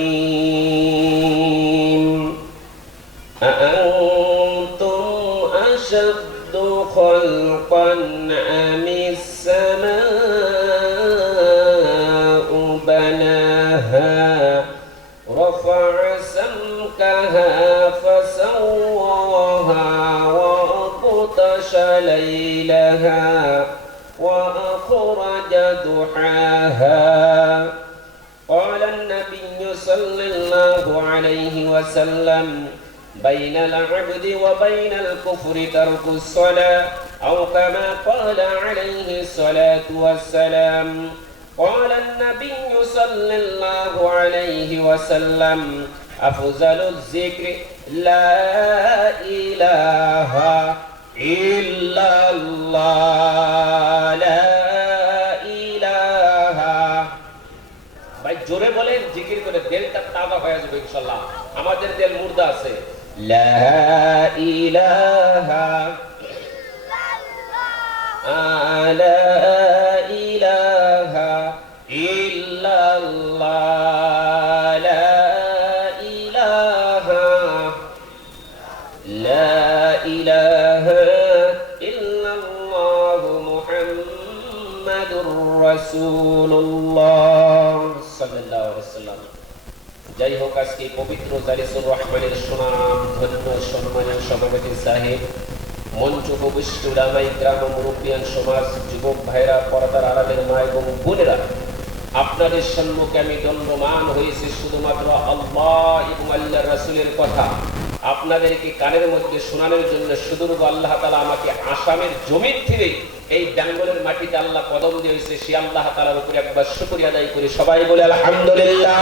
الرحيم أأنتم أشد خلقا أم السماء بناها رفع سمكها فسواها وأغطش ليلها وأخرج ضحاها قال النبي صلى الله عليه وسلم بين العبد وبين الكفر ترك الصلاة أو كما قال عليه الصلاة والسلام قال النبي صلى الله عليه وسلم أفضل الذكر لا إله إلا الله لا إله ভাই জোরে বলেন জিকির করে দিলটা তাজা হয়ে যাবে ইনশাআল্লাহ আমাদের দিল মুর্দা আছে লা ইলাহা ইল্লাল্লাহ লা ইলাহা ইল্লাল্লাহ লা ইলাহা লা ইলাহা ইল্লাল্লাহ মুহাম্মাদুর রাসূলুল্লাহ সাল্লাল্লাহু আলাইহি ওয়াসাল্লাম। যাই হোক, আজকে পবিত্র জালিসুর রহমানের সুনাম ধন্য সম্মানীয় সভাপতি সাহেব, মঞ্চ উপবিষ্ট উলামায়ে কিরাম, মুরব্বিয়ান সমাজ, যুবক ভাইরা, পর্দার আড়ালের মা এবং বোনেরা, আপনাদের সম্মুখে আমি দণ্ডমান হয়েছি শুধুমাত্র আল্লাহ এবং আল্লাহর রাসূলের কথা আপনাদেরকে কানের মধ্যে শোনানোর জন্য। সুদূর আল্লাহ তাআলা আমাকে আসামের জমিন থেকে এই বেঙ্গলের মাটিতে আল্লাহ কদম দিয়েছে, সে আল্লাহ তাআলার উপরে একবার শুকরিয়া আদায় করি। সবাই বলে আলহামদুলিল্লাহ।